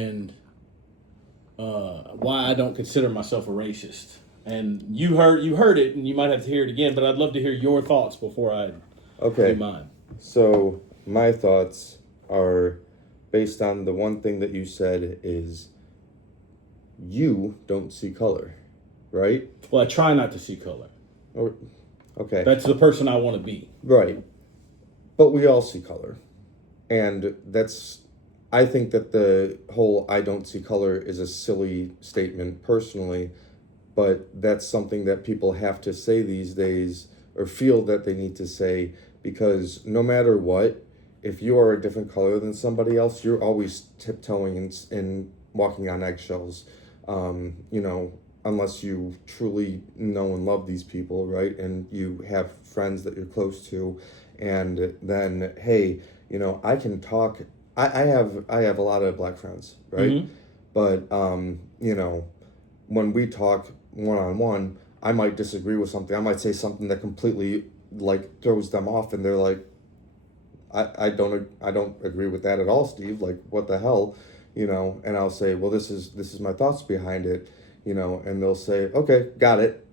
and why I don't consider myself a racist. And you heard it, and you might have to hear it again. But I'd love to hear your thoughts before I do mine. So my thoughts are based on the one thing that you said is you don't see color, right? Well, I try not to see color. Okay. That's the person I want to be. Right. But we all see color. And I think that the whole I don't see color is a silly statement personally, but that's something that people have to say these days or feel that they need to say, because no matter what, if you are a different color than somebody else, you're always tiptoeing and walking on eggshells, unless you truly know and love these people, right? And you have friends that you're close to, and then, hey, I can talk. I have a lot of black friends, right? Mm-hmm. But when we talk one-on-one, I might disagree with something. I might say something that completely throws them off, and they're like, I don't agree with that at all, Steve. Like, what the hell, And I'll say, well, this is my thoughts behind it, And they'll say, okay, got it.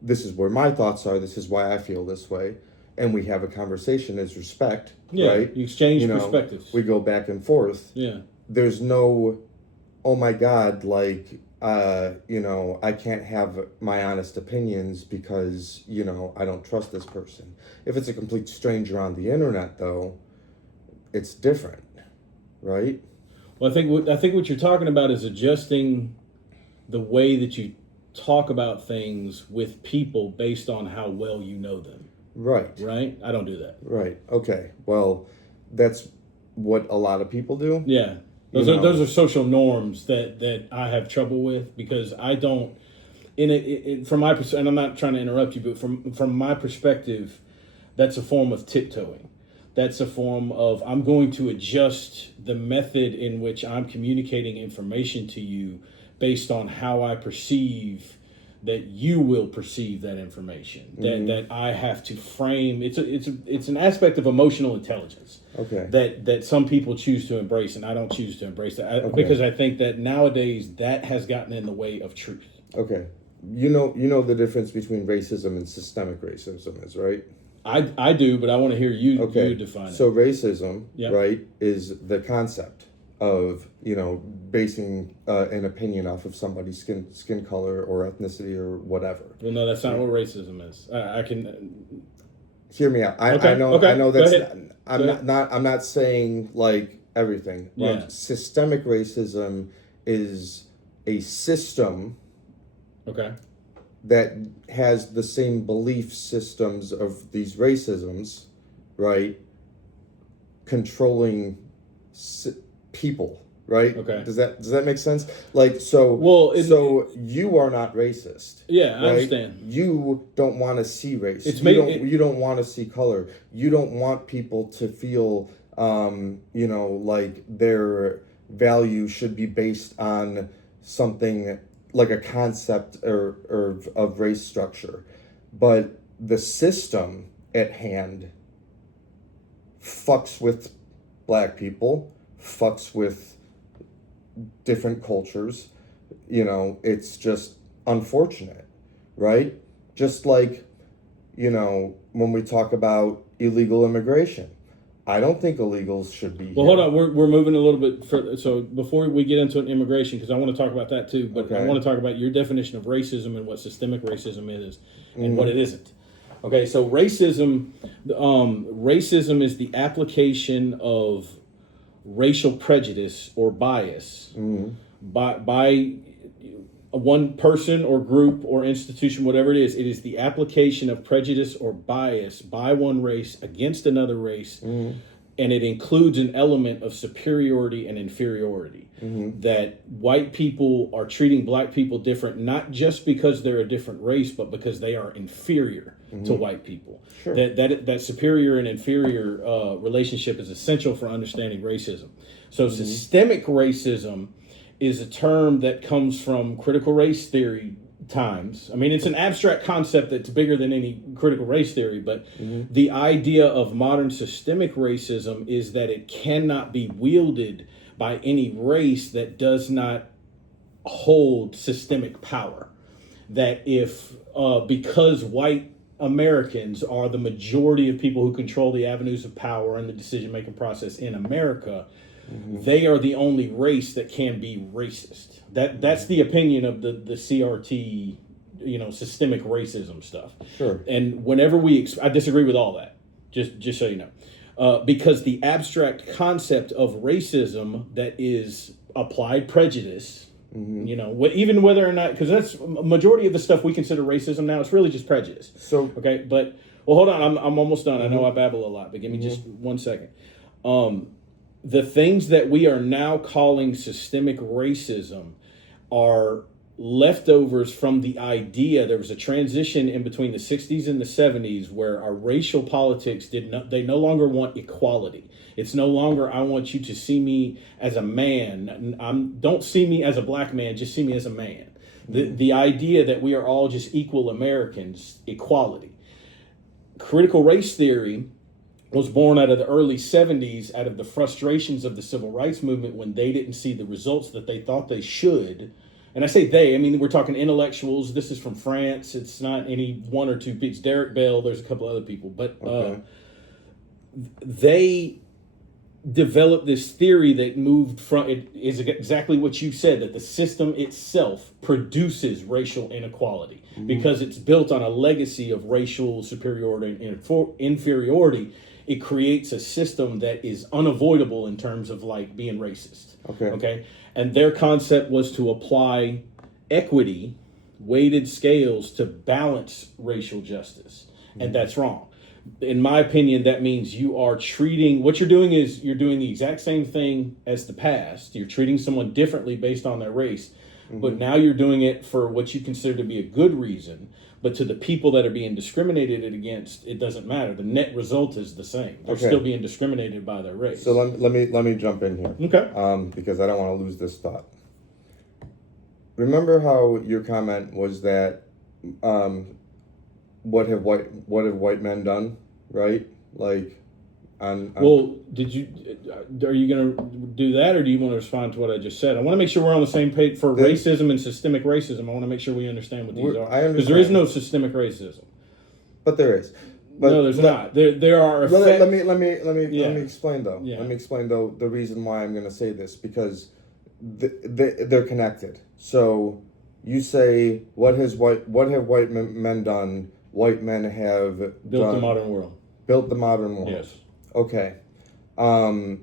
This is where my thoughts are. This is why I feel this way, and we have a conversation as respect. Yeah, right? You exchange perspectives. We go back and forth. Yeah. There's no, oh my God, I can't have my honest opinions because, I don't trust this person. If it's a complete stranger on the internet, though, it's different, right? Well, I think what you're talking about is adjusting the way that you talk about things with people based on how well you know them. Right. Right? I don't do that. Right. Okay. Well, that's what a lot of people do. Yeah. Those are social norms that I have trouble with, because I don't, from my perspective, and I'm not trying to interrupt you, but from my perspective, that's a form of tiptoeing. That's a form of, I'm going to adjust the method in which I'm communicating information to you based on how I perceive that you will perceive that information. Mm-hmm. That I have to frame. It's an aspect of emotional intelligence. Okay. That some people choose to embrace, and I don't choose to embrace that because I think that nowadays that has gotten in the way of truth. Okay. You know the difference between racism and systemic racism is, right? I do, but I want to hear you define it. So racism, right, is the concept of, basing an opinion off of somebody's skin color or ethnicity or whatever. Well, no, that's not what racism is. I can hear me out. I know that's I'm not saying everything. Yeah. Systemic racism is a system that has the same belief systems of these racisms, right? Controlling people, right? Okay. Does that make sense? So you are not racist. Yeah, I right? understand. You don't want to see race. You don't want to see color. You don't want people to feel, like their value should be based on something like a concept or of race structure. But the system at hand fucks with black people, fucks with different cultures. It's just unfortunate, right? Just like, when we talk about illegal immigration, I don't think illegals should be Well, here. hold on. We're moving a little bit further. So before we get into immigration, because I want to talk about that too, but I want to talk about your definition of racism and what systemic racism is and what it isn't. Okay, so racism is the application of racial prejudice or bias by one person or group or institution, whatever it is. It is the application of prejudice or bias by one race against another race, and it includes an element of superiority and inferiority. That white people are treating black people different, not just because they're a different race, but because they are inferior to white people. Sure. That superior and inferior relationship is essential for understanding racism. So systemic racism is a term that comes from critical race theory times. I mean, it's an abstract concept that's bigger than any critical race theory, but the idea of modern systemic racism is that it cannot be wielded by any race that does not hold systemic power. That if because white Americans are the majority of people who control the avenues of power and the decision-making process in America, they are the only race that can be racist. That's the opinion of the CRT, systemic racism stuff. Sure. And whenever I disagree with all that, just so you know, because the abstract concept of racism that is applied prejudice. Even whether or not, because that's a majority of the stuff we consider racism now, it's really just prejudice. So okay, but hold on, I'm almost done. I know I babble a lot, but give me just 1 second. The things that we are now calling systemic racism are leftovers from the idea. There was a transition in between the 60s and the 70s where our racial politics they no longer want equality. It's no longer, I want you to see me as a man. Don't see me as a black man, just see me as a man. The idea that we are all just equal Americans, equality. Critical race theory was born out of the early 70s, out of the frustrations of the civil rights movement when they didn't see the results that they thought they should. And I say they, I mean, we're talking intellectuals. This is from France. It's not any one or two people. It's Derek Bell. There's a couple other people. But they developed this theory that moved from, it is exactly what you said, that the system itself produces racial inequality because it's built on a legacy of racial superiority and inferiority. It creates a system that is unavoidable in terms of like being racist. Okay. And their concept was to apply equity, weighted scales to balance racial justice. And that's wrong. In my opinion, that means you are what you're doing is you're doing the exact same thing as the past. You're treating someone differently based on their race, but now you're doing it for what you consider to be a good reason. But to the people that are being discriminated against, it doesn't matter. The net result is the same. They're still being discriminated by their race. So let me jump in here. Okay. Because I don't want to lose this thought. Remember how your comment was that what have white men done, right? Like, well, are you going to do that, or do you want to respond to what I just said? I want to make sure we're on the same page for racism and systemic racism. I want to make sure we understand what these are, because there is no systemic racism. But there is. But no, there's not. There are effects. Let me explain though. Yeah. Let me explain though the reason why I'm going to say this, because they're connected. So you say, what have white men done? White men have built the modern world. Built the modern world. Yes. Okay. How?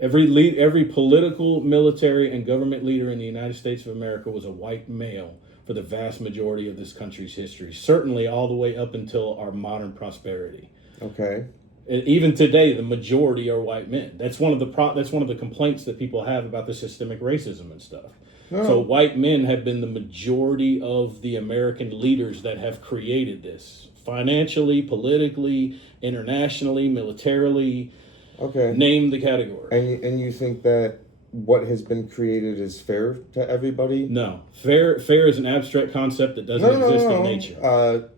Every political, military, and government leader in the United States of America was a white male for the vast majority of this country's history. Certainly all the way up until our modern prosperity. Okay. And even today, the majority are white men. That's one of the complaints that people have about the systemic racism and stuff. No. So white men have been the majority of the American leaders that have created this. Financially, politically, internationally, militarily. Okay. Name the category. And you think that what has been created is fair to everybody? No. Fair is an abstract concept that doesn't exist in nature.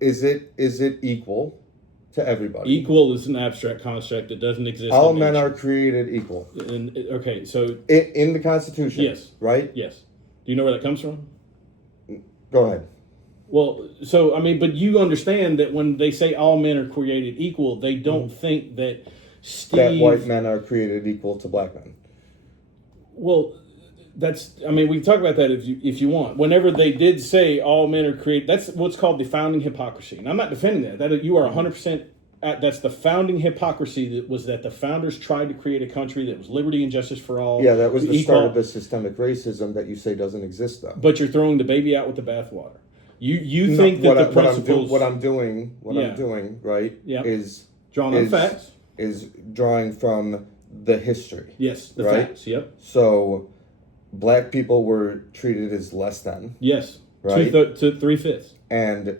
Is it equal to everybody? Equal is an abstract concept that doesn't exist All in men nature. are created equal. Okay, so... In the Constitution. Yes. Right? Yes. Do you know where that comes from? Go ahead. Well, so, I mean, but you understand that when they say all men are created equal, they don't think that that white men are created equal to black men. Well, we can talk about that if you want. Whenever they did say all men are created, that's what's called the founding hypocrisy. And I'm not defending that. You are 100%, that's the founding hypocrisy that the founders tried to create a country that was liberty and justice for all. Yeah, that was the start of the systemic racism that you say doesn't exist, though. But you're throwing the baby out with the bathwater. You think that the principles... What I'm doing, right, is... Drawing on facts. Is drawing from the history. Yes, the facts, yep. So, black people were treated as less than. Yes, right? to 3/5. And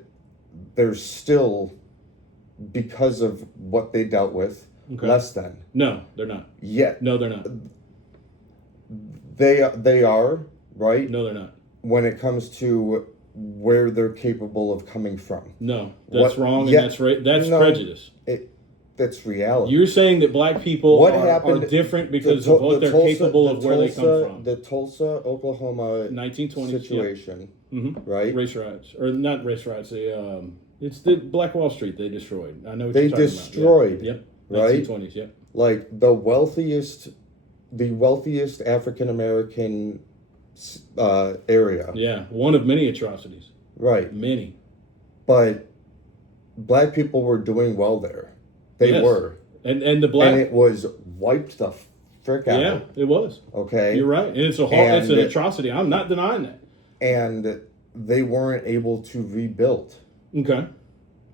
there's still, because of what they dealt with, less than. No, they're not. Yet. No, they're not. They are, right? No, they're not. When it comes to where they're capable of coming from. No, that's wrong, and that's prejudice. that's reality. You're saying that black people are different because of what they're capable of where they come from. The Tulsa, Oklahoma 1920s situation, right? Race riots, or not race riots. It's the Black Wall Street they destroyed. I know what they you're talking destroyed. About. Yep. Right? 1920s. Yep. Like the wealthiest African American area. Yeah, one of many atrocities. Right. Many. But black people were doing well there. They were. And the black... And it was wiped the frick out. Yeah, it was. Okay? You're right. And it's it's an atrocity. I'm not denying that. And they weren't able to rebuild. Okay.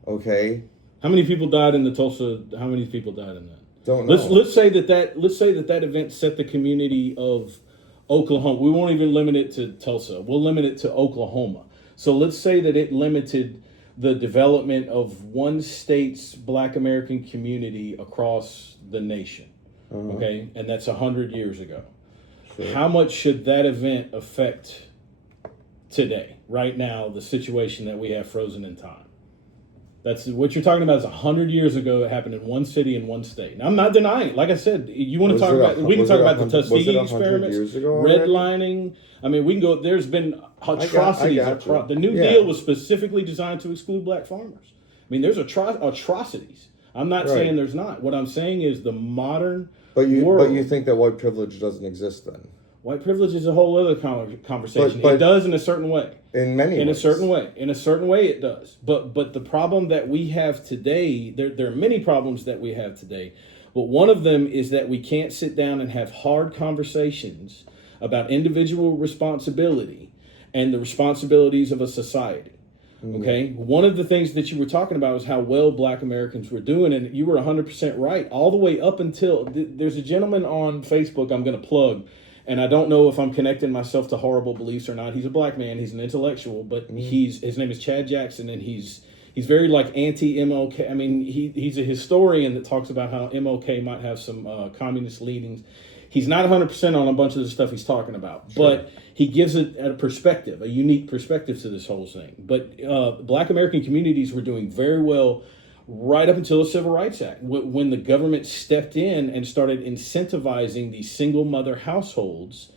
Okay? How many people died in the Tulsa... How many people died in that? Don't know. Let's say that event set the community of Oklahoma. We won't even limit it to Tulsa. We'll limit it to Oklahoma. So let's say that it limited the development of one state's Black American community across the nation. Okay, and that's 100 years ago. Sure. How much should that event affect today, right now, the situation that we have frozen in time? That's what you're talking about. Is 100 years ago. It happened in one city in one state. Now, I'm not denying it. Like I said, you want to talk about. We can talk about the Tuskegee experiments, redlining. I mean, we can go. There's been atrocities. The New Deal was specifically designed to exclude black farmers. I mean, there's atrocities. I'm not saying there's not. What I'm saying is the modern world. But you think that white privilege doesn't exist then? White privilege is a whole other conversation. But it does in a certain way. In a certain way. In a certain way it does. But the problem that we have today, there are many problems that we have today. But one of them is that we can't sit down and have hard conversations about individual responsibility and the responsibilities of a society. Okay? One of the things that you were talking about was how well black Americans were doing, and you were 100% right, all the way up until, there's a gentleman on Facebook I'm going to plug, and I don't know if I'm connecting myself to horrible beliefs or not. He's a black man. He's an intellectual, but his name is Chad Jackson, and he's very like anti-MLK. I mean, he's a historian that talks about how MLK might have some communist leanings. He's not 100% on a bunch of the stuff he's talking about, but he gives it a perspective, a unique perspective to this whole thing. But black American communities were doing very well right up until the Civil Rights Act, when the government stepped in and started incentivizing these single mother households,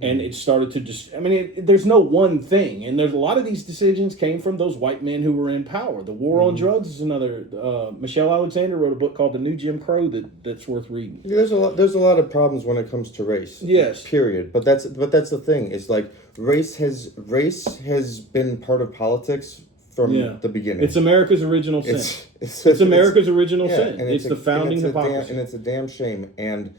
and it started to just, I mean, there's no one thing, and there's a lot of these decisions came from those white men who were in power. The war on drugs is another. Michelle Alexander wrote a book called The New Jim Crow that's worth reading. There's a lot of problems when it comes to race. Yes. Period. But that's the thing. It's like race has been part of politics from the beginning. It's America's original sin. It's America's original sin. And it's the founding hypocrisy. And it's a damn shame. And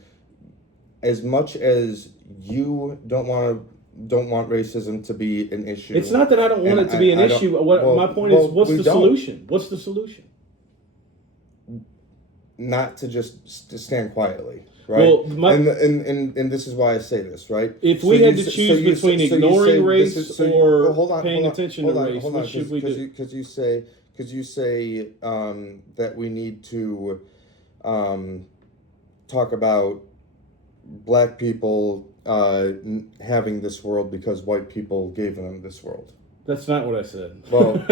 as much as you don't want racism to be an issue, it's not that I don't want it to be an issue. My point is, what's the solution? What's the solution? Not to just to stand quietly. Right. Well, and this is why I say this, right? If we had to choose between ignoring race or paying attention to race, what should we do? Because you say that we need to talk about black people having this world because white people gave them this world. That's not what I said. Well,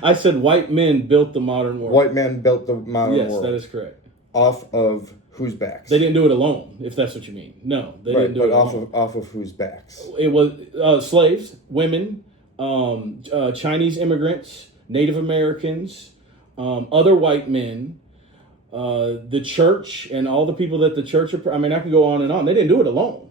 I said white men built the modern world. White men built the modern world. Yes, that is correct. Off of whose backs? They didn't do it alone, if that's what you mean. No, they didn't do it alone. Off of whose backs? It was slaves, women, Chinese immigrants, Native Americans, other white men, the church, and all the people that the church I mean, I can go on and on. They didn't do it alone.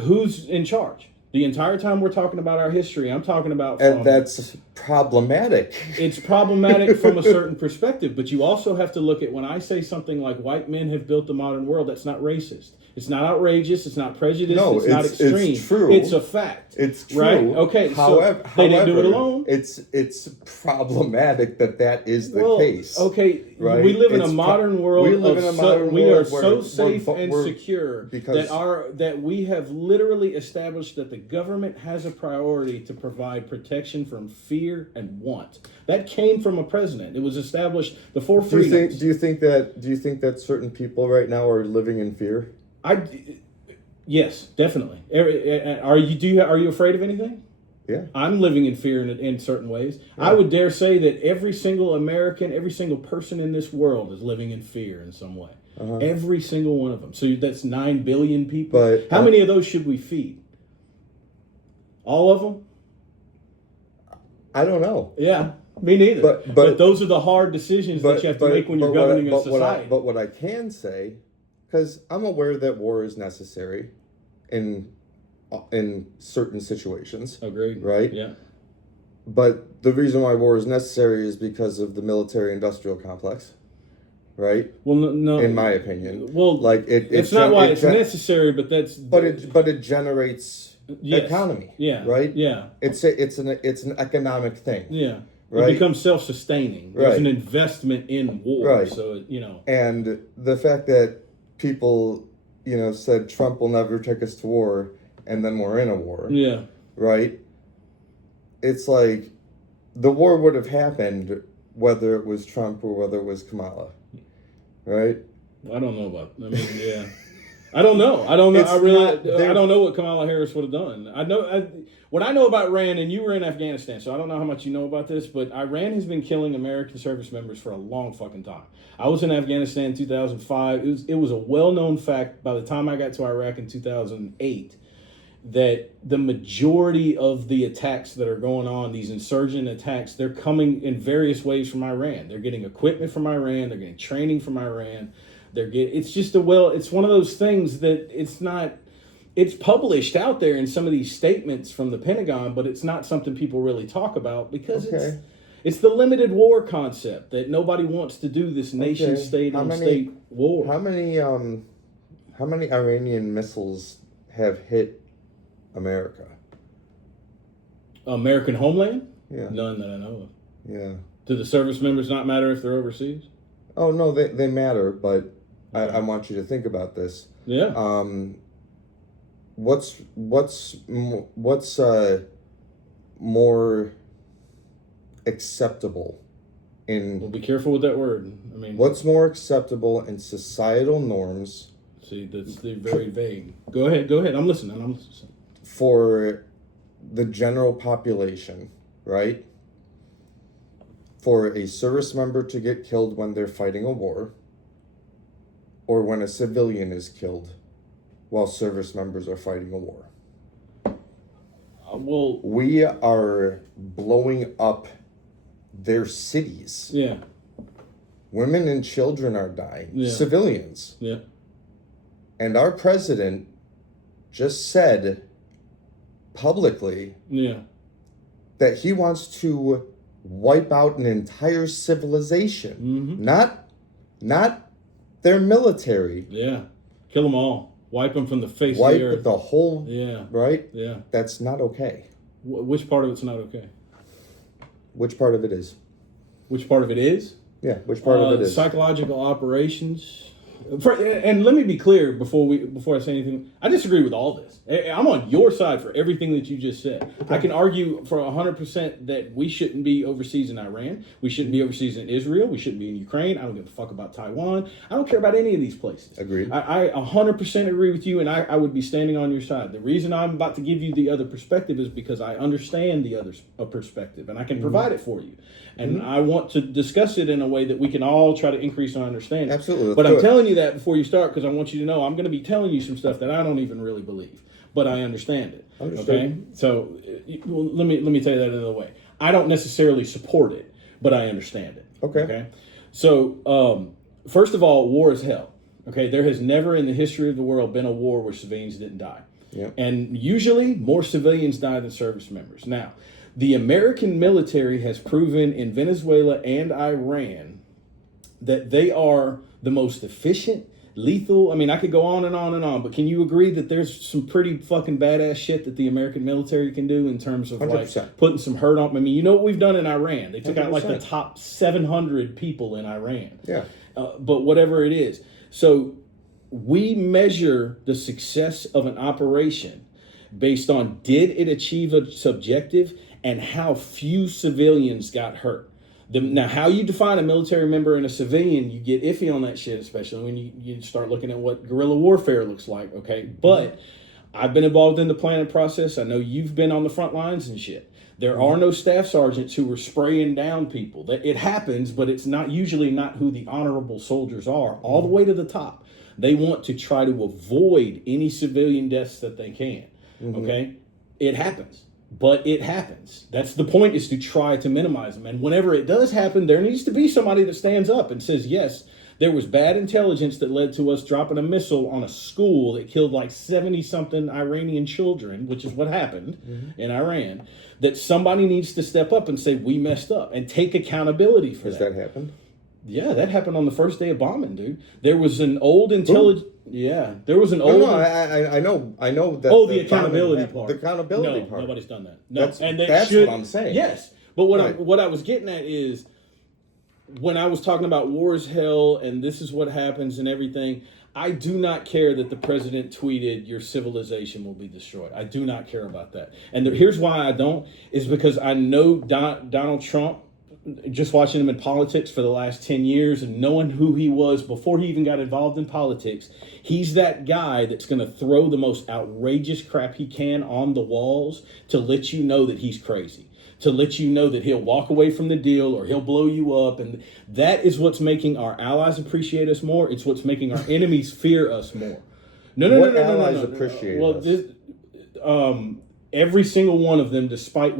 Who's in charge? The entire time we're talking about our history, I'm talking about... And that's problematic. It's problematic from a certain perspective, but you also have to look at, when I say something like white men have built the modern world, that's not racist. It's not outrageous. It's not prejudiced. No, it's not extreme. It's true. It's a fact. It's true. Right? Okay, so they didn't do it alone. It's problematic that is the case. Okay, right? We live in a modern world. We are so safe and secure that we have literally established that the government has a priority to provide protection from fear and want. That came from a president. It was established, the four freedoms. Do you think that certain people right now are living in fear? Yes, definitely. Are you afraid of anything? Yeah. I'm living in fear in certain ways. Yeah. I would dare say that every single American, every single person in this world is living in fear in some way. Every single one of them. So that's 9 billion people. But how many of those should we feed? All of them? I don't know. Yeah, me neither. But those are the hard decisions that you have to make when you're governing a society. But what I can say, because I'm aware that war is necessary in certain situations. Agreed. Right? Yeah. But the reason why war is necessary is because of the military-industrial complex. Right? Well, no. In my opinion. Well, like it's not why it's necessary, but that's. But it generates economy. Yeah. Right. Yeah. It's an economic thing. Yeah. Right? It becomes self-sustaining. There's an investment in war. Right. So And the fact that people, said Trump will never take us to war, and then we're in a war. Yeah. Right. It's like the war would have happened whether it was Trump or whether it was Kamala. Right? I don't know about. Yeah. I don't know. I don't know what Kamala Harris would have done. What I know about Iran, and you were in Afghanistan, so I don't know how much you know about this, but Iran has been killing American service members for a long fucking time. I was in Afghanistan in 2005. It was a well-known fact by the time I got to Iraq in 2008 that the majority of the attacks that are going on, these insurgent attacks, they're coming in various ways from Iran. They're getting equipment from Iran. They're getting training from Iran. It's one of those things that it's published out there in some of these statements from the Pentagon, but it's not something people really talk about because it's the limited war concept that nobody wants to do this nation state on state war. How many Iranian missiles have hit America? American homeland? Yeah. None that I know of. Yeah. Do the service members not matter if they're overseas? Oh no, they matter, but I want you to think about this. Yeah. What's more acceptable in? Well, be careful with that word. What's more acceptable in societal norms? See, that's very vague. Go ahead. I'm listening. For the general population, right? For a service member to get killed when they're fighting a war, or when a civilian is killed while service members are fighting a war. We are blowing up their cities. Yeah. Women and children are dying. Yeah. Civilians. Yeah. And our president just said publicly that he wants to wipe out an entire civilization. Not their military. Yeah. Kill them all. Wipe them from the face of the earth. Wipe the whole. Yeah. Right? Yeah. That's not okay. Which part of it's not okay? Which part of it is? Which part of it is? Yeah, which part of it is? Psychological operations. And let me be clear before I say anything. I disagree with all this. I'm on your side for everything that you just said. Okay. I can argue for 100% that we shouldn't be overseas in Iran. We shouldn't be overseas in Israel. We shouldn't be in Ukraine. I don't give a fuck about Taiwan. I don't care about any of these places. Agreed. I 100% agree with you, and I would be standing on your side. The reason I'm about to give you the other perspective is because I understand the other perspective, and I can provide it for you. And I want to discuss it in a way that we can all try to increase our understanding. Absolutely. But I'm telling you that before you start because I want you to know I'm going to be telling you some stuff that I don't even really believe, but I understand it. Okay? So let me tell you that another way. I don't necessarily support it, but I understand it. Okay? So first of all, war is hell. Okay? There has never in the history of the world been a war where civilians didn't die. Yeah. And usually more civilians die than service members. Now, the American military has proven in Venezuela and Iran that they are the most efficient, lethal. I could go on and on and on, but can you agree that there's some pretty fucking badass shit that the American military can do in terms of 100%. like putting some hurt on? You know what we've done in Iran? They took 100%. out like the top 700 people in Iran. Yeah. But whatever it is. So we measure the success of an operation based on did it achieve a subjective and how few civilians got hurt. Now, how you define a military member and a civilian, you get iffy on that shit, especially when you start looking at what guerrilla warfare looks like, okay? But I've been involved in the planning process. I know you've been on the front lines and shit. There are no staff sergeants who are spraying down people. It happens, but it's not usually not who the honorable soldiers are, all the way to the top. They want to try to avoid any civilian deaths that they can. Okay? It happens. But it happens. That's the point, is to try to minimize them. And whenever it does happen, there needs to be somebody that stands up and says, yes, there was bad intelligence that led to us dropping a missile on a school that killed like 70-something Iranian children, which is what happened in Iran, that somebody needs to step up and say, we messed up, and take accountability for that. Has that happened? Yeah, that happened on the first day of bombing, dude. There was an old intelligence... Yeah, there was an old... No, I know that... Oh, the accountability part. The accountability part. No, nobody's done that. No, that's what I'm saying. Yes, but what I was getting at is, when I was talking about war is hell and this is what happens and everything, I do not care that the president tweeted your civilization will be destroyed. I do not care about that. And here's why I don't, is because I know Donald Trump, just watching him in politics for the last 10 years and knowing who he was before he even got involved in politics, he's that guy that's going to throw the most outrageous crap he can on the walls to let you know that he's crazy, to let you know that he'll walk away from the deal or he'll blow you up. And that is what's making our allies appreciate us more. It's what's making our enemies fear us more. What allies appreciate us? Every single one of them, despite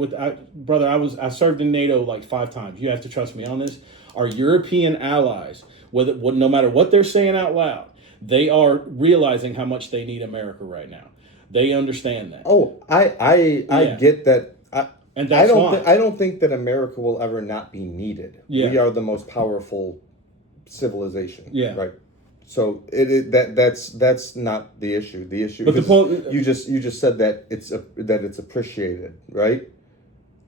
brother, I served in NATO like 5 times. You have to trust me on this. Our European allies, no matter what they're saying out loud, they are realizing how much they need America right now. They understand that. Oh, I get that. And that's I don't think that America will ever not be needed. Yeah. We are the most powerful civilization. Yeah. Right. So that's not the issue. The issue, but the point, you just said that it's appreciated, right?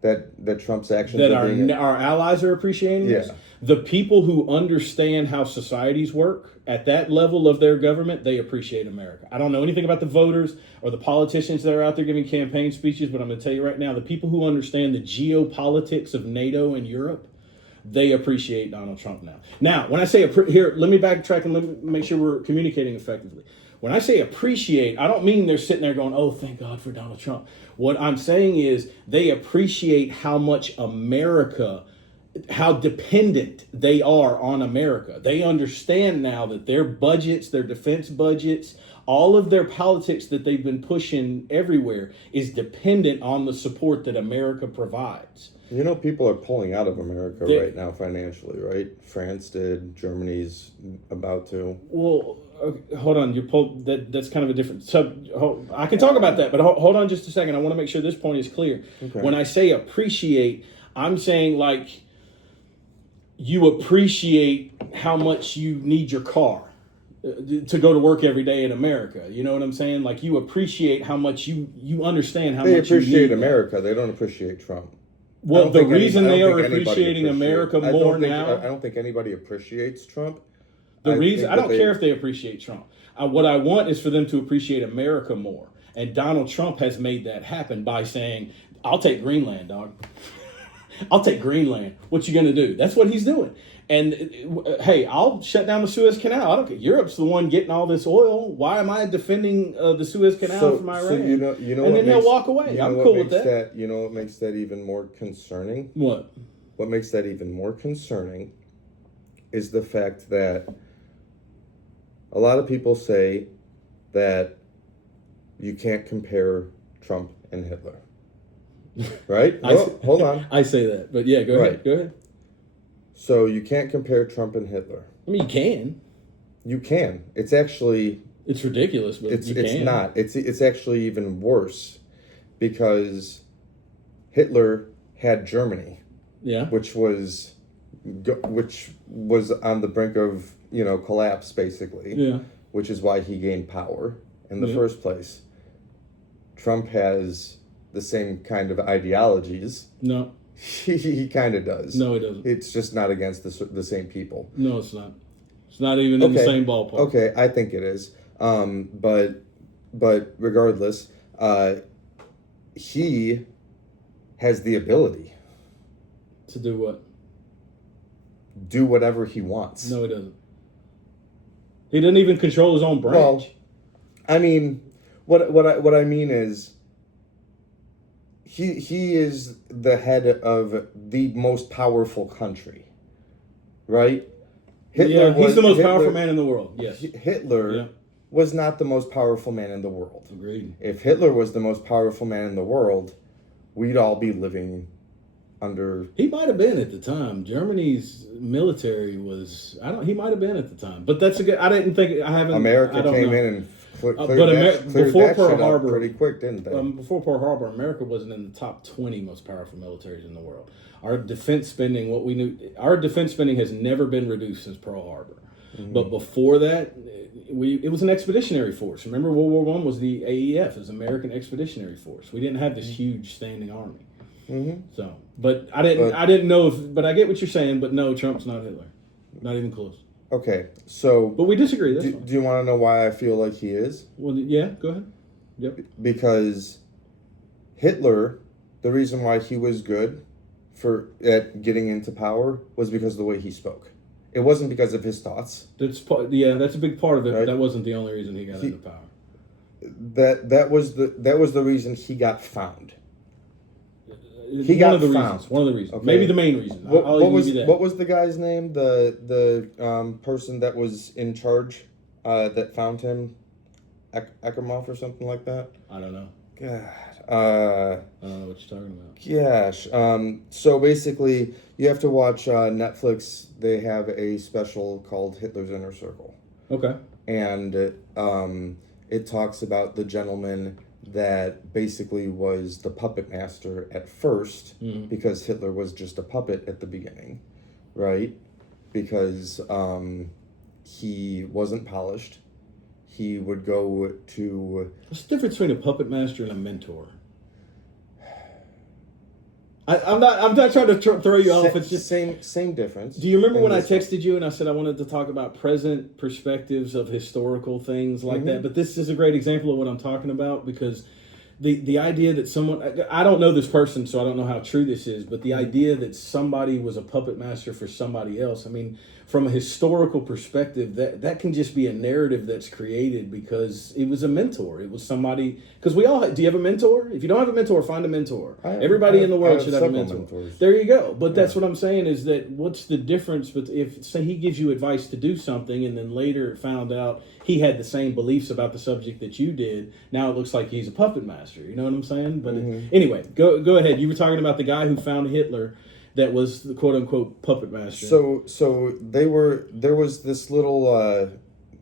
That Trump's actions that are our allies are appreciating this. Yeah. The people who understand how societies work at that level of their government, they appreciate America. I don't know anything about the voters or the politicians that are out there giving campaign speeches, but I'm going to tell you right now, the people who understand the geopolitics of NATO and Europe, they appreciate Donald Trump now. Now, when I say here, let me backtrack and let me make sure we're communicating effectively. When I say appreciate, I don't mean they're sitting there going, oh, thank God for Donald Trump. What I'm saying is they appreciate how much America, how dependent they are on America. They understand now that their budgets, their defense budgets, all of their politics that they've been pushing everywhere is dependent on the support that America provides. You know, people are pulling out of America right now financially, right? France did. Germany's about to. Well, hold on. That's kind of a different I can talk about that, but hold on just a second. I want to make sure this point is clear. Okay. When I say appreciate, I'm saying like you appreciate how much you need your car to go to work every day in America. You know what I'm saying? Like you appreciate how much you understand how much you need. They appreciate America. They don't appreciate Trump. Well, the reason they are appreciating America more now... I don't think anybody appreciates Trump. The reason... I don't care if they appreciate Trump. What I want is for them to appreciate America more. And Donald Trump has made that happen by saying, I'll take Greenland, dog. I'll take Greenland. What you going to do? That's what he's doing. And hey, I'll shut down the Suez Canal. I don't care. Europe's the one getting all this oil. Why am I defending the Suez Canal from Iran? So you know, and then they'll walk away. I'm cool with that. You know what makes that even more concerning? What? What makes that even more concerning is the fact that a lot of people say that you can't compare Trump and Hitler. Right? Hold on. I say that, but yeah, go ahead. Go ahead. So you can't compare Trump and Hitler. I mean, you can. You can. It's actually... It's ridiculous, but it's not. It's actually even worse because Hitler had Germany. Yeah. Which was on the brink of, collapse, basically. Yeah. Which is why he gained power in the first place. Trump has the same kind of ideologies. No. He kind of does. No, he doesn't. It's just not against the same people. No, it's not. It's not even in the same ballpark. Okay, I think it is. But regardless, he has the ability to do what? Do whatever he wants. No, he doesn't. He doesn't even control his own branch. Well, I mean, What I mean is, he is the head of the most powerful country, right? He's the most powerful man in the world. Yes. Hitler was not the most powerful man in the world. Agreed. If Hitler was the most powerful man in the world, we'd all be living under. He might have been at the time. Germany's military was. He might have been at the time, but that's a good. I didn't think. I haven't. America came in and cleared before that Pearl shit Harbor, up pretty quick, didn't they? Before Pearl Harbor, America wasn't in the top 20 most powerful militaries in the world. Our defense spending, our defense spending has never been reduced since Pearl Harbor. Mm-hmm. But before that, it was an expeditionary force. Remember, World War I was the AEF, it was American Expeditionary Force. We didn't have this huge standing army. Mm-hmm. So, but I didn't know but I get what you're saying. But no, Trump's not Hitler, not even close. Okay, so but we disagree. Do you want to know why I feel like he is? Well, yeah, go ahead. Yep. Because Hitler, the reason why he was good at getting into power was because of the way he spoke. It wasn't because of his thoughts. That's a big part of it. Right? But that wasn't the only reason he got into power. That was the reason he got found. One of the reasons. Okay. Maybe the main reason. What was the guy's name? The person that was in charge that found him, Ekimov or something like that. I don't know. God. I don't know what you're talking about. Gosh. So basically, you have to watch Netflix. They have a special called Hitler's Inner Circle. Okay. And it talks about the gentleman that basically was the puppet master at first, because Hitler was just a puppet at the beginning, right? Because he wasn't polished. He would go to... What's the difference between a puppet master and a mentor? I'm not trying to throw you off. It's just same difference. Do you remember when I texted you and I said I wanted to talk about present perspectives of historical things like that? But this is a great example of what I'm talking about, because the idea that someone, I don't know this person, so I don't know how true this is, but the idea that somebody was a puppet master for somebody else, I mean, from a historical perspective, that can just be a narrative that's created because it was a mentor. It was somebody, because do you have a mentor? If you don't have a mentor, find a mentor. Everybody in the world should have a mentor. Mentors. There you go. But that's what I'm saying is that what's the difference? But if, say, he gives you advice to do something and then later found out he had the same beliefs about the subject that you did, now it looks like he's a puppet master. You know what I'm saying? But anyway, go ahead. You were talking about the guy who found Hitler that was the quote unquote puppet master. So there was this little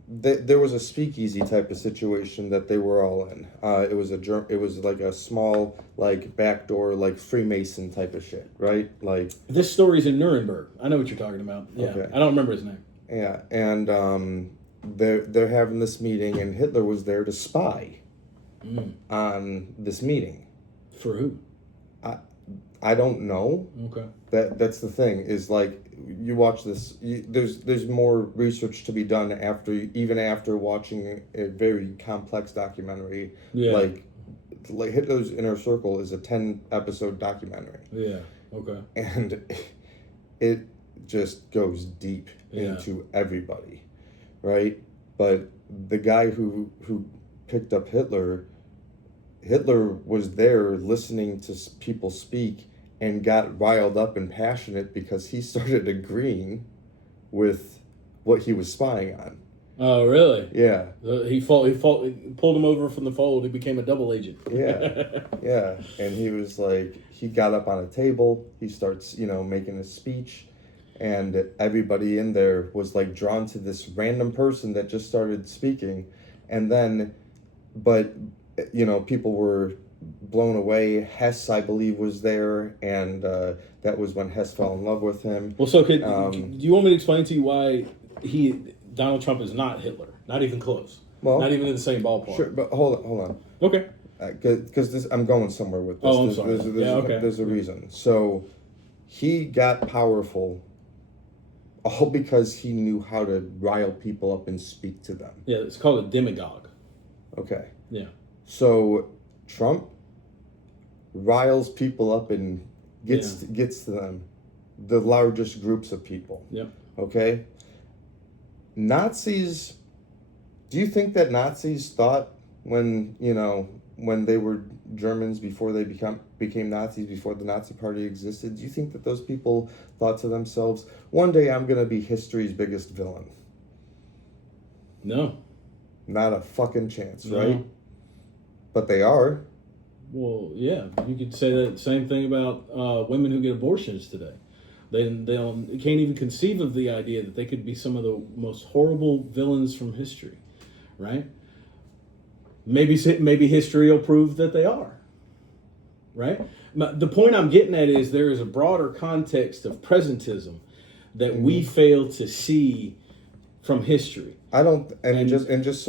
there was a speakeasy type of situation that they were all in. It was like a small like backdoor like Freemason type of shit, right? Like this story's in Nuremberg. I know what you're talking about. Yeah, okay. I don't remember his name. Yeah, and they're having this meeting, and Hitler was there to spy on this meeting. For who? I don't know. Okay. That's the thing, is like you watch this. There's more research to be done after watching a very complex documentary. Yeah. Like Hitler's Inner Circle is a 10-episode documentary. Yeah. Okay. And it just goes deep into everybody, right? But the guy who picked up Hitler was there listening to people speak and got riled up and passionate because he started agreeing with what he was spying on. Oh, really? Yeah. He pulled him over from the fold. He became a double agent. Yeah. Yeah. And he was like, he got up on a table. He starts, making a speech. And everybody in there was like drawn to this random person that just started speaking. And then, but, people were blown away. Hess, I believe, was there, and that was when Hess fell in love with him. Well, so do you want me to explain to you why Donald Trump is not Hitler? Not even close. Well, not even in the same ballpark. Sure, but hold on. Okay. Because I'm going somewhere with this. Oh, I'm sorry. There's a reason. So he got powerful all because he knew how to rile people up and speak to them. Yeah, it's called a demagogue. Okay. Yeah. So Trump riles people up and gets to them, the largest groups of people. Yep. Okay? Nazis, do you think that Nazis thought when when they were Germans before they became Nazis, before the Nazi Party existed? Do you think that those people thought to themselves, one day I'm gonna be history's biggest villain? No. Not a fucking chance, No. right? But they are. Well, yeah, you could say that same thing about women who get abortions today. They can't even conceive of the idea that they could be some of the most horrible villains from history, right? Maybe history will prove that they are, right? The point I'm getting at is there is a broader context of presentism that we fail to see from history. I don't, and just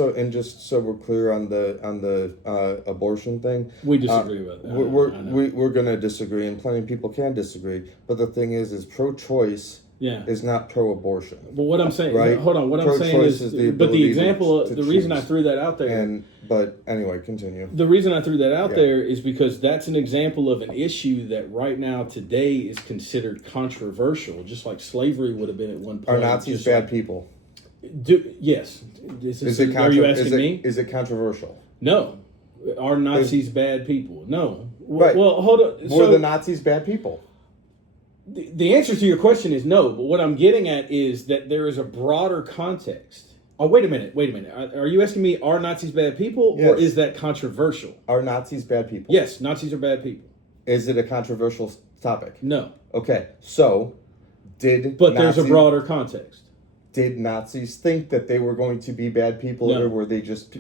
so we're clear on the abortion thing. We disagree with that. We're gonna disagree, and plenty of people can disagree. But the thing is pro-choice is not pro-abortion. But what I'm saying, right? Hold on. What I'm saying is but the example, the reason I threw that out there. But anyway, continue. The reason I threw that out there is because that's an example of an issue that right now today is considered controversial, just like slavery would have been at one point. Are Nazis bad people? Yes. Are you asking me? Is it controversial? No. Are Nazis bad people? No. Right. Well, hold on. Were the Nazis bad people? The answer to your question is no. But what I'm getting at is that there is a broader context. Oh, wait a minute. Are you asking me, are Nazis bad people? Yes. Or is that controversial? Are Nazis bad people? Yes, Nazis are bad people. Is it a controversial topic? No. Okay, so there's a broader context. Did Nazis think that they were going to be bad people, No. or were they just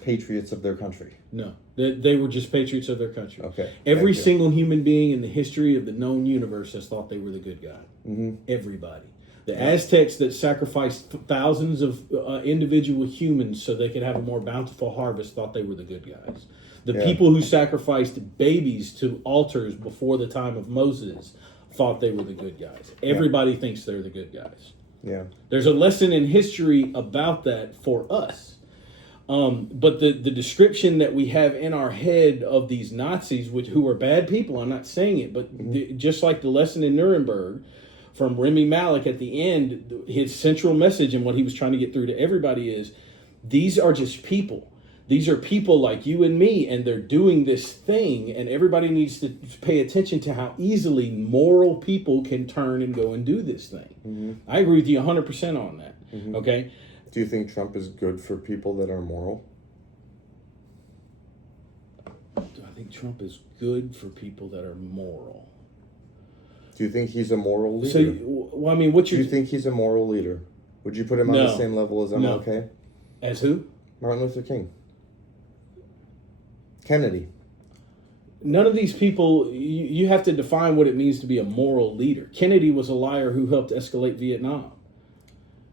patriots of their country? No, they were just patriots of their country. Okay. Every single human being in the history of the known universe has thought they were the good guy. Mm-hmm. Everybody. The Aztecs that sacrificed thousands of individual humans so they could have a more bountiful harvest thought they were the good guys. The people who sacrificed babies to altars before the time of Moses thought they were the good guys. Everybody thinks they're the good guys. Yeah. There's a lesson in history about that for us. But the description that we have in our head of these Nazis, who are bad people, I'm not saying it, but just like the lesson in Nuremberg from Remy Malik at the end, his central message and what he was trying to get through to everybody is, these are just people. These are people like you and me, and they're doing this thing, and everybody needs to pay attention to how easily moral people can turn and go and do this thing. Mm-hmm. I agree with you 100% on that. Mm-hmm. Okay? Do you think Trump is good for people that are moral? Do I think Trump is good for people that are moral? Do you think he's a moral leader? So, well, I mean, do you think he's a moral leader? Would you put him on the same level as MLK? As who? Martin Luther King. Kennedy. None of these people, you have to define what it means to be a moral leader. Kennedy was a liar who helped escalate Vietnam.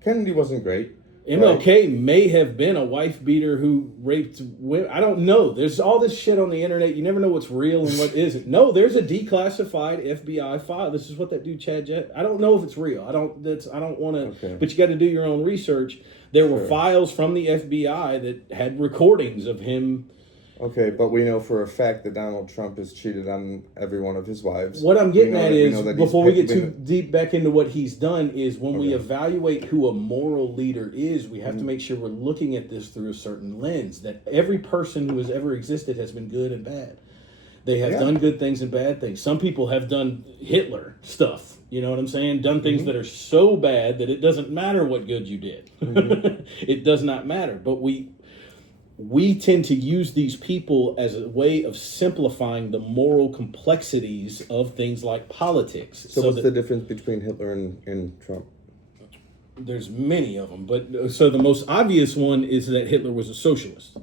Kennedy wasn't great. MLK may have been a wife beater who raped women. I don't know. There's all this shit on the internet. You never know what's real and what isn't. No, there's a declassified FBI file. This is what that dude Chad Jett. I don't know if it's real. I don't want to. Okay. But you got to do your own research. There were files from the FBI that had recordings of him. Okay, but we know for a fact that Donald Trump has cheated on every one of his wives. What I'm getting at is, before we get too deep back into what he's done, is when we evaluate who a moral leader is, we have to make sure we're looking at this through a certain lens, that every person who has ever existed has been good and bad. They have done good things and bad things. Some people have done Hitler stuff, you know what I'm saying? Done things that are so bad that it doesn't matter what good you did. It does not matter. But we tend to use these people as a way of simplifying the moral complexities of things like politics. So what's the difference between Hitler and Trump? There's many of them, but so the most obvious one is that Hitler was a socialist.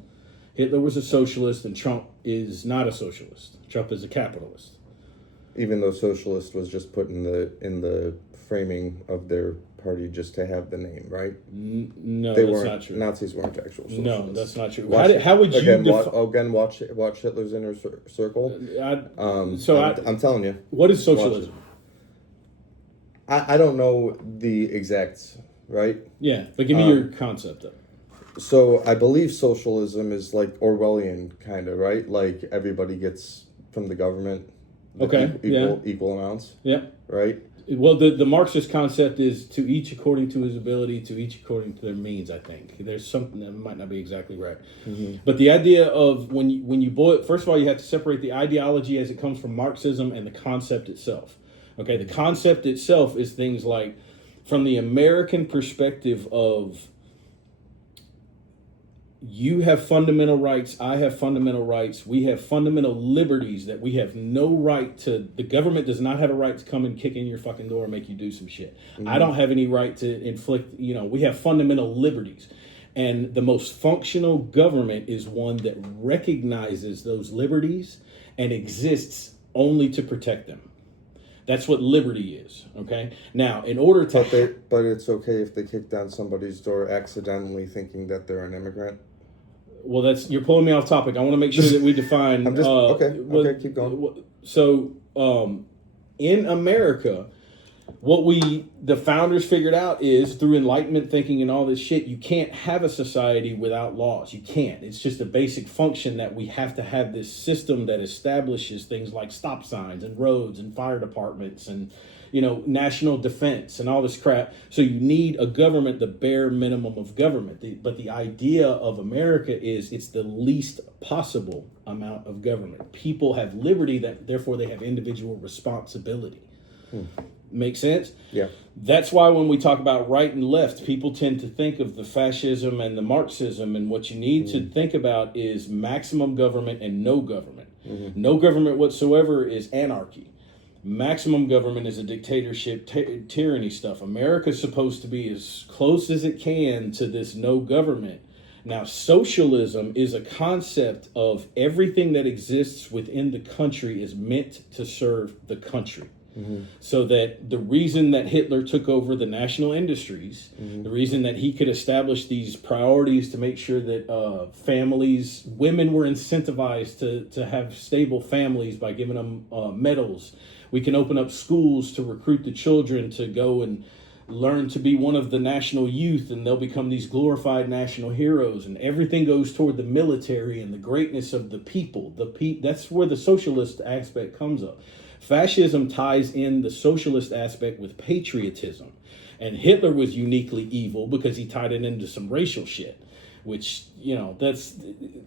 Hitler was a socialist, and Trump is not a socialist. Trump is a capitalist. Even though socialist was just put in the framing of their party just to have the name, right? No, that's not true. Nazis weren't actual socialists. No, that's not true. How would you watch Hitler's Inner Circle? I'm telling you. What is socialism? I don't know the exact, right? Yeah, but give me your concept of it. So I believe socialism is like Orwellian kind of, right? Like everybody gets from the government equal amounts. Yeah. Right? Well, the Marxist concept is to each according to his ability, to each according to their means. I think there's something that might not be exactly right, but the idea of when you boil it, first of all, you have to separate the ideology as it comes from Marxism and the concept itself. Okay, the concept itself is things like, from the American perspective of, you have fundamental rights, I have fundamental rights, we have fundamental liberties that we have no right to, the government does not have a right to come and kick in your fucking door and make you do some shit. I don't have any right to inflict, we have fundamental liberties. And the most functional government is one that recognizes those liberties and exists only to protect them. That's what liberty is, okay? Now, in order to... But it's okay if they kick down somebody's door accidentally thinking that they're an immigrant? Well, you're pulling me off topic. I want to make sure that we define... Okay, keep going. So, in America, what the founders figured out is, through Enlightenment thinking and all this shit, you can't have a society without laws. You can't. It's just a basic function that we have to have this system that establishes things like stop signs and roads and fire departments and, national defense and all this crap. So you need a government, the bare minimum of government. But the idea of America is it's the least possible amount of government. People have liberty, therefore they have individual responsibility. Make sense? Yeah. That's why when we talk about right and left, people tend to think of the fascism and the Marxism, and what you need to think about is maximum government and no government. No government whatsoever is anarchy. Maximum government is a dictatorship, tyranny stuff. America's supposed to be as close as it can to this no government. Now, socialism is a concept of everything that exists within the country is meant to serve the country. So that the reason that Hitler took over the national industries, the reason that he could establish these priorities to make sure that women were incentivized to have stable families by giving them medals. We can open up schools to recruit the children to go and learn to be one of the national youth, and they'll become these glorified national heroes, and everything goes toward the military and the greatness of the people. That's where the socialist aspect comes up. Fascism ties in the socialist aspect with patriotism. And Hitler was uniquely evil because he tied it into some racial shit, which, that's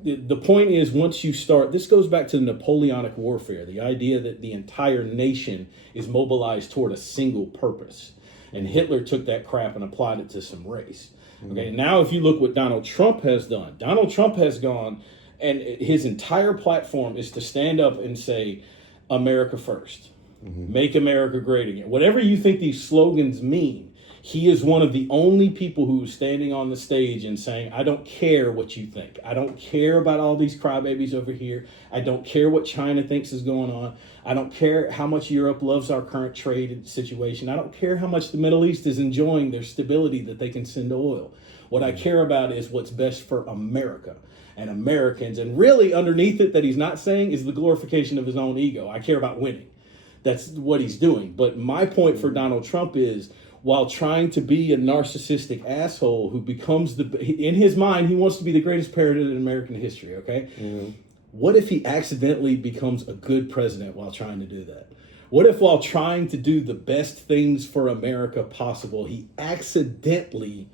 the point is, once you start, this goes back to Napoleonic warfare, the idea that the entire nation is mobilized toward a single purpose. And Hitler took that crap and applied it to some race. Okay, now if you look what Donald Trump has done, Donald Trump has gone, and his entire platform is to stand up and say, America first. Make America great again. Whatever you think these slogans mean, he is one of the only people who's standing on the stage and saying, I don't care what you think. I don't care about all these crybabies over here. I don't care what China thinks is going on. I don't care how much Europe loves our current trade situation. I don't care how much the Middle East is enjoying their stability that they can send oil. What I care about is what's best for America and Americans. And really underneath it that he's not saying is the glorification of his own ego. I care about winning. That's what he's doing. But my point for Donald Trump is, while trying to be a narcissistic asshole who becomes in his mind, he wants to be the greatest president in American history, okay? What if he accidentally becomes a good president while trying to do that? What if while trying to do the best things for America possible, he accidentally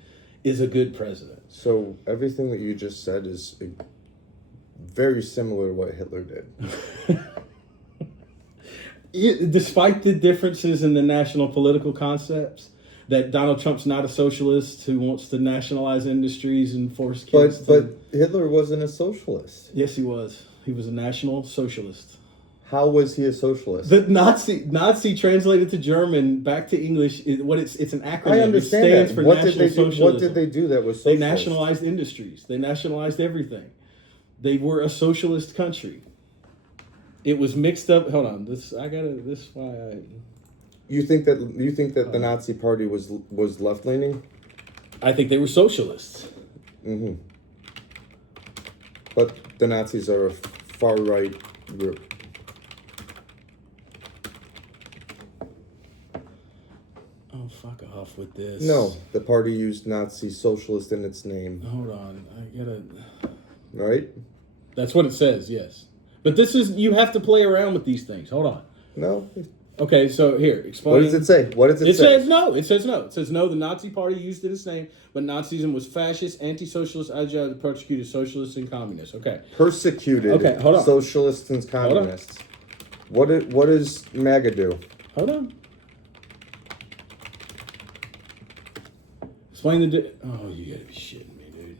is a good president? So everything that you just said is very similar to what Hitler did. Despite the differences in the national political concepts, that Donald Trump's not a socialist who wants to nationalize industries and force kids But Hitler wasn't a socialist. Yes, he was. He was a national socialist. How was he a socialist? The Nazi translated to German back to English. It's an acronym. I understand it stands that. for What National did they do? Socialism. What did they do that was socialist? They nationalized industries. They nationalized everything. They were a socialist country. It was mixed up. Hold on. You think that the Nazi Party was left leaning? I think they were socialists. But the Nazis are a far right group. Oh, fuck off with this. No, the party used Nazi socialist in its name. Hold on. I gotta. Right? That's what it says, yes. But you have to play around with these things. Hold on. No. Okay, so here, explain. What does it say? What does it say? Says no. It says no. It says no. The Nazi Party used it as name, but Nazism was fascist, anti-socialist, ideology that persecuted socialists and communists. Okay. Persecuted. Okay, hold on. Socialists and communists. What does MAGA do? Hold on. Explain the. Oh, you gotta be shitting me, dude.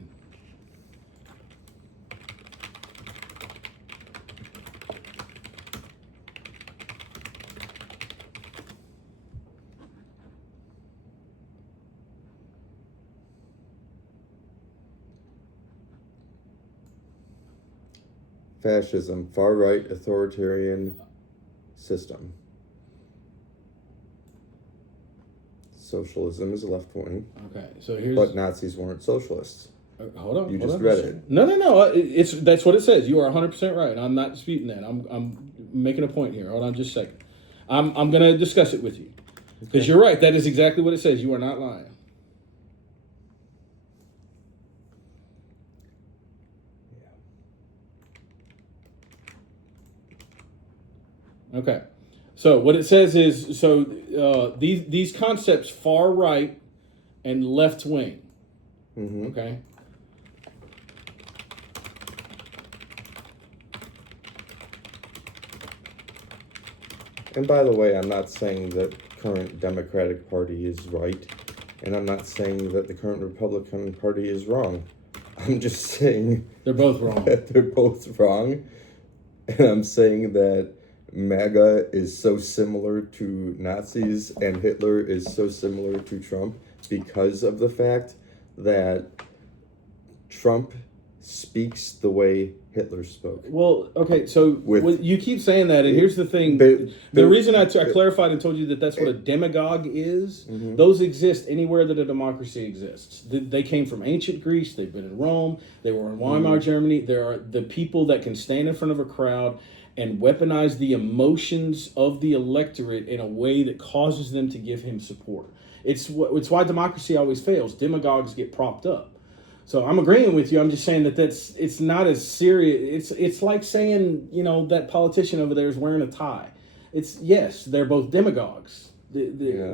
Fascism, far-right authoritarian system. Socialism is left-wing. Okay, so here's. But Nazis weren't socialists. Hold on. You hold just on. read it. No. That's what it says. You are 100% right. I'm not disputing that. I'm making a point here. Hold on, just a second. I'm gonna discuss it with you because you're right. That is exactly what it says. You are not lying. Okay, so what it says is these concepts far right and left wing. Mm-hmm. Okay. And by the way, I'm not saying that current Democratic Party is right, and I'm not saying that the current Republican Party is wrong. I'm just saying They're both wrong. that they're both wrong, and I'm saying that MAGA is so similar to Nazis and Hitler is so similar to Trump because of the fact that Trump speaks the way Hitler spoke. Well, okay, so you keep saying that, and here's the thing. The reason I clarified and told you that that's what a demagogue is, those exist anywhere that a democracy exists. They came from ancient Greece, they've been in Rome, they were in Weimar, Germany. There are the people that can stand in front of a crowd and weaponize the emotions of the electorate in a way that causes them to give him support. It's why democracy always fails. Demagogues get propped up. So I'm agreeing with you. I'm just saying that it's not as serious. It's like saying, that politician over there is wearing a tie. Yes, they're both demagogues.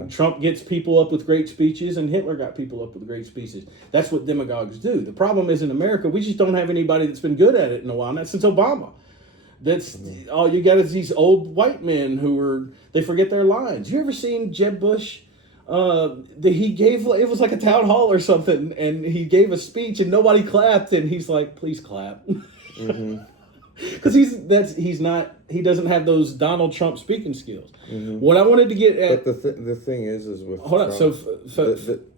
Trump gets people up with great speeches, and Hitler got people up with great speeches. That's what demagogues do. The problem is in America, we just don't have anybody that's been good at it in a while, and that's since Obama. That's all you got is these old white men they forget their lines. You ever seen Jeb Bush? He gave, it was like a town hall or something, and he gave a speech and nobody clapped, and he's like, please clap. Because he doesn't have those Donald Trump speaking skills. What I wanted to get at, but the thing is with hold Trump,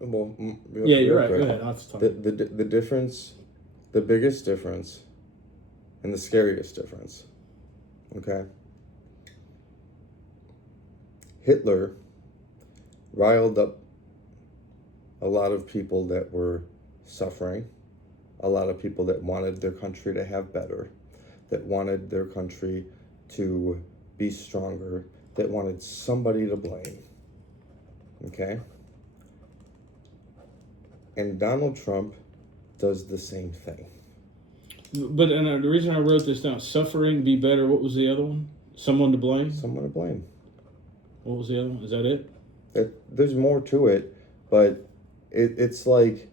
on, yeah, you're right. Go ahead. I'll talk. The difference, the biggest difference, and the scariest difference. Okay. Hitler riled up a lot of people that were suffering, a lot of people that wanted their country to have better, that wanted their country to be stronger, that wanted somebody to blame. Okay? And Donald Trump does the same thing. But the reason I wrote this down, suffering, be better, what was the other one? Someone to blame? Someone to blame. What was the other one? Is that it? There's more to it, but it's like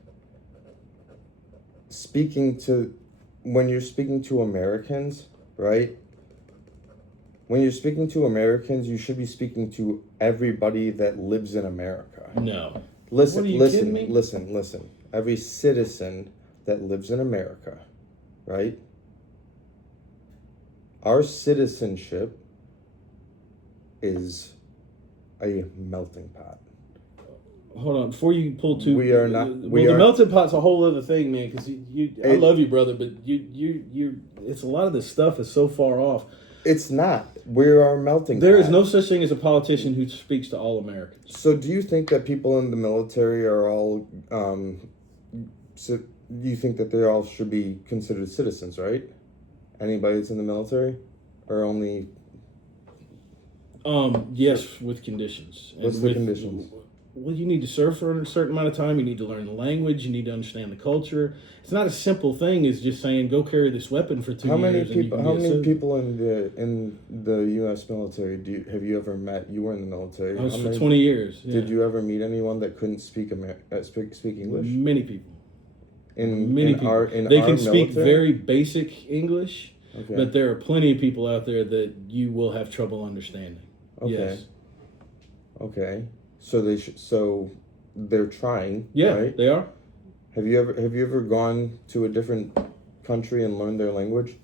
when you're speaking to Americans, right? When you're speaking to Americans, you should be speaking to everybody that lives in America. No. Listen. Every citizen that lives in America, right? Our citizenship is a melting pot. Hold on, before you pull too. We are not. The melting pot's a whole other thing, man. Because I love you, brother, but it's a lot of this stuff is so far off. It's not. We are melting pot. There is no such thing as a politician who speaks to all Americans. So, do you think that people in the military are all? You think that they all should be considered citizens, right? Anybody that's in the military, or only? Yes, with conditions. What's the conditions? Well, you need to serve for a certain amount of time. You need to learn the language. You need to understand the culture. It's not a simple thing as just saying, go carry this weapon for 2 How many years. people? How many people in the U.S. military have you ever met? You were in the military. I was for 20 years. Yeah. Did you ever meet anyone that couldn't speak English? Many people. Many people. They can speak very basic English, okay. but there are plenty of people out there that you will have trouble understanding. Okay. Yes. Okay. So they're trying. Yeah, right? they are. Have you ever gone to a different country and learned their language?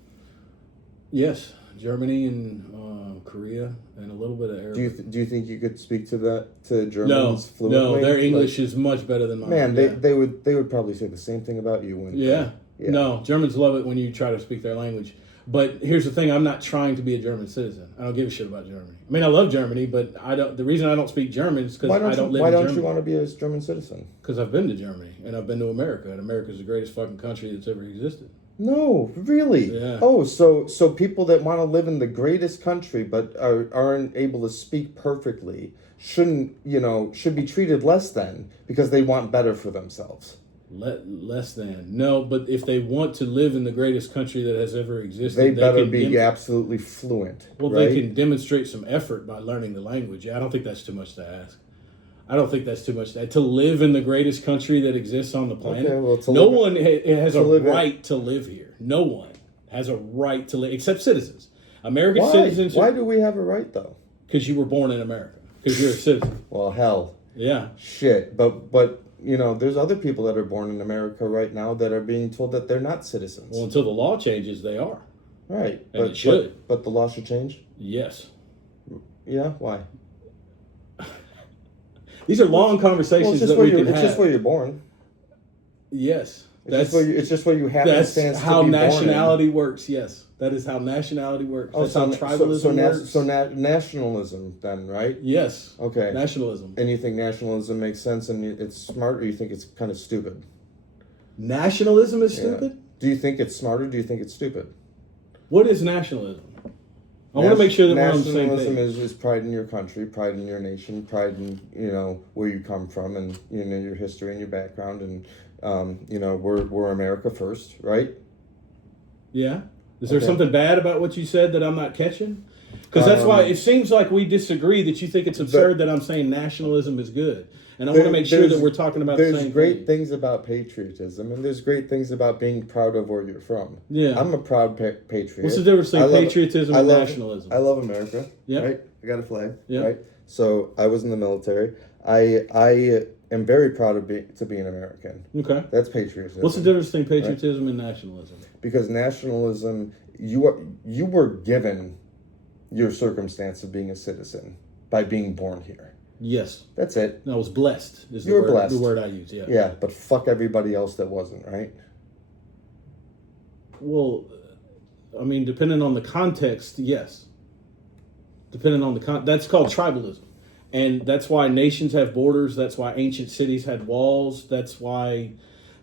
Yes, Germany and Korea and a little bit of Arabic. Do you think you could speak to Germans fluently? No, their English is much better than mine. Man, they would probably say the same thing about you. Yeah. No, Germans love it when you try to speak their language. But here's the thing: I'm not trying to be a German citizen. I don't give a shit about Germany. I mean, I love Germany, but I don't. The reason I don't speak German is because I don't live in Germany. Why don't you want to be a German citizen? Because I've been to Germany and I've been to America, and America's the greatest fucking country that's ever existed. No, really. Yeah. Oh, so people that want to live in the greatest country but aren't able to speak perfectly should be treated less than because they want better for themselves. Less than. No, but if they want to live in the greatest country that has ever existed, they better be absolutely fluent. Well, right? They can demonstrate some effort by learning the language. I don't think that's too much to ask. I don't think that's too much to live in the greatest country that exists on the planet. Okay, well, no one has a right to live here. No one has a right to live except citizens. American citizens. Why do we have a right though? Because you were born in America. Because you're a citizen. Well, hell. Yeah. Shit, but. There's other people that are born in America right now that are being told that they're not citizens. Well, until the law changes, they are. Right. And it should. But the law should change? Yes. Yeah, why? These are long conversations that we can have. It's just where you're born. Yes. It's just where you have that's to be how born nationality in. works, yes. That is how nationality works. Oh, that's how tribalism works. So nationalism then, right? Yes. Okay. Nationalism. And you think nationalism makes sense and it's smart, or you think it's kind of stupid? Nationalism is stupid? Yeah. Do you think it's smart, or do you think it's stupid? What is nationalism? I want to make sure that we're on the same page. Nationalism is pride in your country, pride in your nation, pride in where you come from, and your history and your background, and we're America first, right? Yeah. Is there something bad about what you said that I'm not catching? Because that's why it seems like we disagree, that you think it's absurd that I'm saying nationalism is good. And I want to make sure that we're talking about the same thing. There's great things about patriotism, and there's great things about being proud of where you're from. Yeah. I'm a proud patriot. What's the difference between patriotism and nationalism? I love America. Yeah. Right? I got a flag. Yeah. Right? So I was in the military. I am very proud to be an American. Okay. That's patriotism. What's the difference between patriotism and nationalism? Because nationalism, you were given your circumstance of being a citizen by being born here. Yes. That's it. I was blessed. You were blessed. The word I use, yeah. Yeah, but fuck everybody else that wasn't, right? Well, I mean, depending on the context, yes. Depending on that's called tribalism. And that's why nations have borders. That's why ancient cities had walls. That's why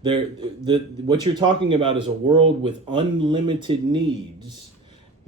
what you're talking about is a world with unlimited needs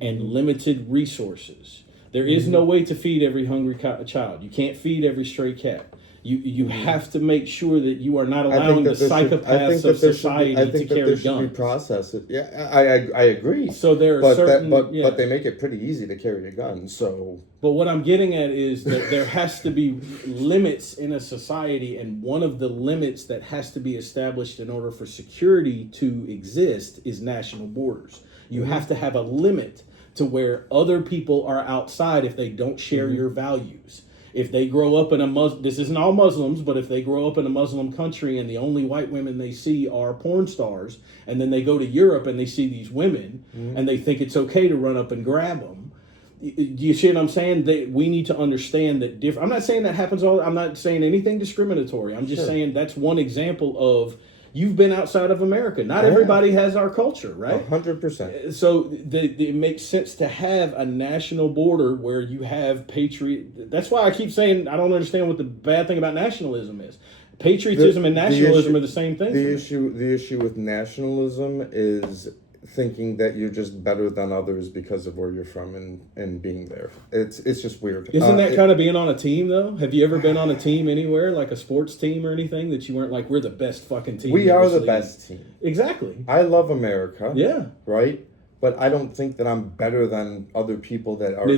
and limited resources. There is no way to feed every hungry child. You can't feed every stray cat. You have to make sure that you are not allowing the psychopaths of society to carry guns. Should be processed. Yeah, I agree. So there are but they make it pretty easy to carry a gun. So, but what I'm getting at is that there has to be limits in a society, and one of the limits that has to be established in order for security to exist is national borders. You have to have a limit to where other people are outside if they don't share your values. If they grow up in this isn't all Muslims, but if they grow up in a Muslim country and the only white women they see are porn stars, and then they go to Europe and they see these women and they think it's okay to run up and grab them. Do you see what I'm saying? We need to understand that I'm not saying that happens I'm not saying anything discriminatory. I'm just saying that's one example of you've been outside of America. Not everybody has our culture, right? 100%. So it makes sense to have a national border where you have patriot. That's why I keep saying I don't understand what the bad thing about nationalism is. Patriotism and nationalism are the same thing. The issue with nationalism is thinking that you're just better than others because of where you're from and being there. It's just weird. Isn't that kind of being on a team, though? Have you ever been on a team anywhere, like a sports team or anything, that you weren't like, we're the best fucking team? We are the best team. Exactly. I love America. Yeah. Right? But I don't think that I'm better than other people that are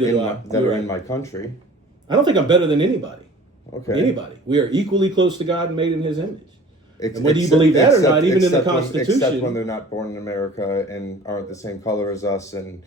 in my country. I don't think I'm better than anybody. Okay. Anybody. We are equally close to God and made in His image. And whether you believe that or not, even in the Constitution. Except when they're not born in America and aren't the same color as us and,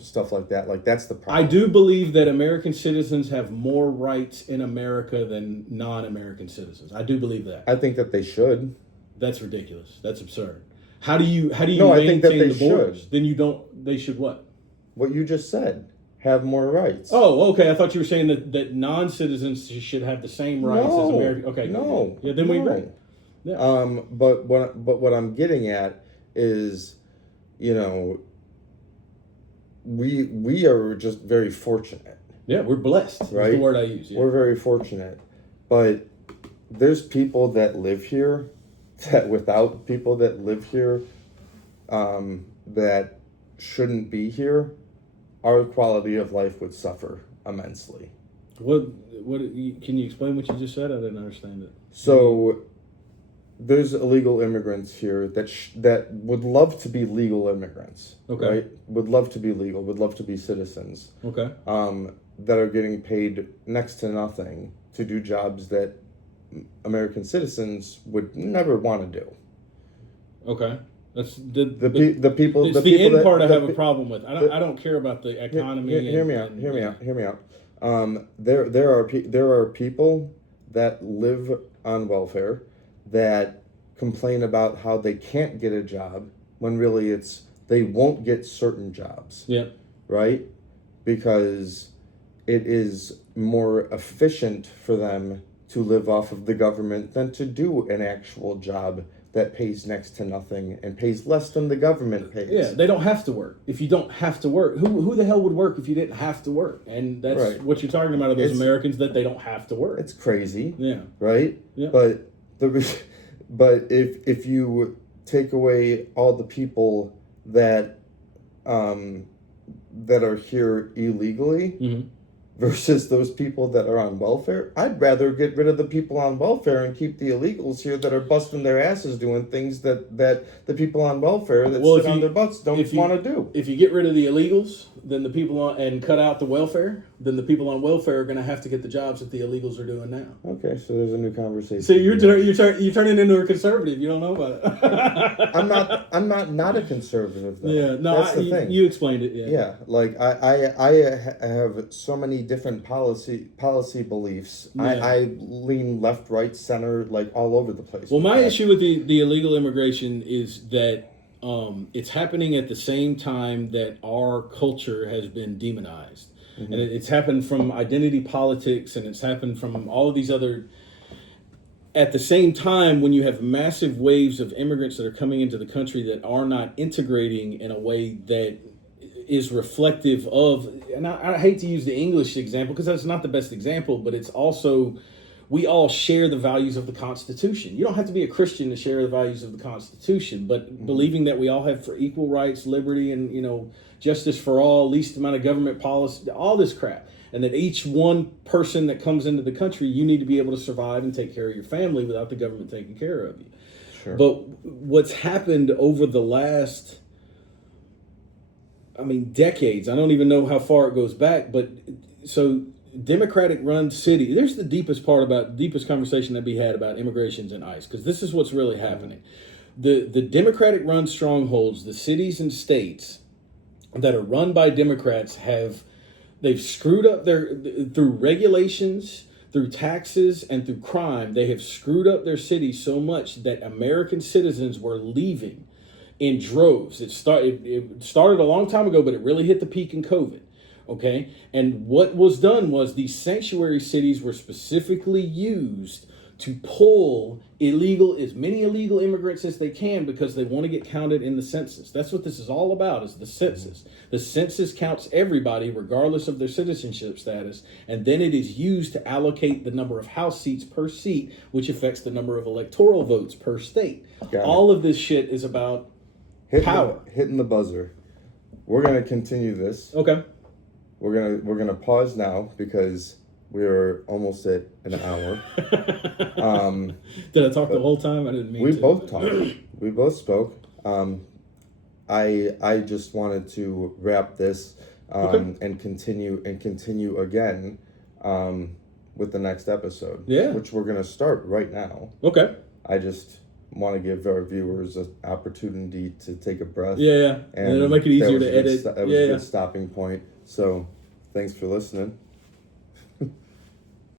stuff like that. Like, that's the problem. I do believe that American citizens have more rights in America than non-American citizens. I do believe that. I think that they should. That's ridiculous. That's absurd. How do you No, I think that maintain they the borders? should. Then you don't. They should what? What you just said. Have more rights. Oh, okay. I thought you were saying that non-citizens should have the same rights as American. Okay. No. Yeah. Then we agree. Yeah. But what I'm getting at is, we are just very fortunate. Yeah, we're blessed. Right? Is the word I use. Yeah. We're very fortunate, but there's people that live here that without people that live here, that shouldn't be here, our quality of life would suffer immensely. What can you explain what you just said? I didn't understand it. So there's illegal immigrants here that would love to be legal immigrants. Okay. Right? Would love to be legal, would love to be citizens. Okay. That are getting paid next to nothing to do jobs that American citizens would never want to do. Okay. That's the people. It's the end part I have a problem with. I don't care about the economy. Hear me out. There are people that live on welfare that complain about how they can't get a job when really it's they won't get certain jobs. Yeah. Right? Because it is more efficient for them to live off of the government than to do an actual job that pays next to nothing and pays less than the government pays. Yeah, they don't have to work. If you don't have to work, who the hell would work if you didn't have to work? And that's right. What you're talking about are those Americans that they don't have to work. It's crazy. Yeah. Right? Yeah. But if you take away all the people that are here illegally, mm-hmm. versus those people that are on welfare, I'd rather get rid of the people on welfare and keep the illegals here that are busting their asses doing things that the people on welfare that sit on their butts don't want to do. If you get rid of the illegals, then the people and cut out the welfare, then the people on welfare are going to have to get the jobs that the illegals are doing now. Okay, so there's a new conversation. So you're turning into a conservative. You don't know about it. I'm not a conservative though. Yeah, no, that's the thing. You explained it. Yeah. Yeah, like I have so many different policy beliefs. Yeah. I lean left, right, center, like all over the place. Well, my issue with the illegal immigration is that it's happening at the same time that our culture has been demonized. Mm-hmm. And it's happened from identity politics, and it's happened from all of these other... At the same time, when you have massive waves of immigrants that are coming into the country that are not integrating in a way that is reflective of... And I hate to use the English example because that's not the best example, but it's also... We all share the values of the Constitution. You don't have to be a Christian to share the values of the Constitution, but mm-hmm. believing that we all have for equal rights, liberty, and justice for all, least amount of government policy, all this crap, and that each one person that comes into the country, you need to be able to survive and take care of your family without the government taking care of you. Sure. But what's happened over the last, decades, I don't even know how far it goes back, but so... Democratic run city. There's the deepest conversation that we had about immigrations and ICE, because this is what's really happening. The Democratic run strongholds, the cities and states that are run by Democrats they've screwed up through regulations, through taxes, and through crime. They have screwed up their cities so much that American citizens were leaving in droves. It started a long time ago, but it really hit the peak in COVID. Okay, and what was done was these sanctuary cities were specifically used to pull as many illegal immigrants as they can because they want to get counted in the census. That's what this is all about, is the census. The census counts everybody regardless of their citizenship status, and then it is used to allocate the number of House seats per seat, which affects the number of electoral votes per state. All of this shit is about hitting the buzzer. We're gonna continue this. Okay. We're gonna pause now because we're almost at an hour. Did I talk the whole time? I didn't mean to. We both talked. We both spoke. I just wanted to wrap this and continue again with the next episode. Yeah. Which we're gonna start right now. Okay. I just want to give our viewers an opportunity to take a breath. Yeah. And it'll make it easier to edit. That was a good stopping point. So, thanks for listening.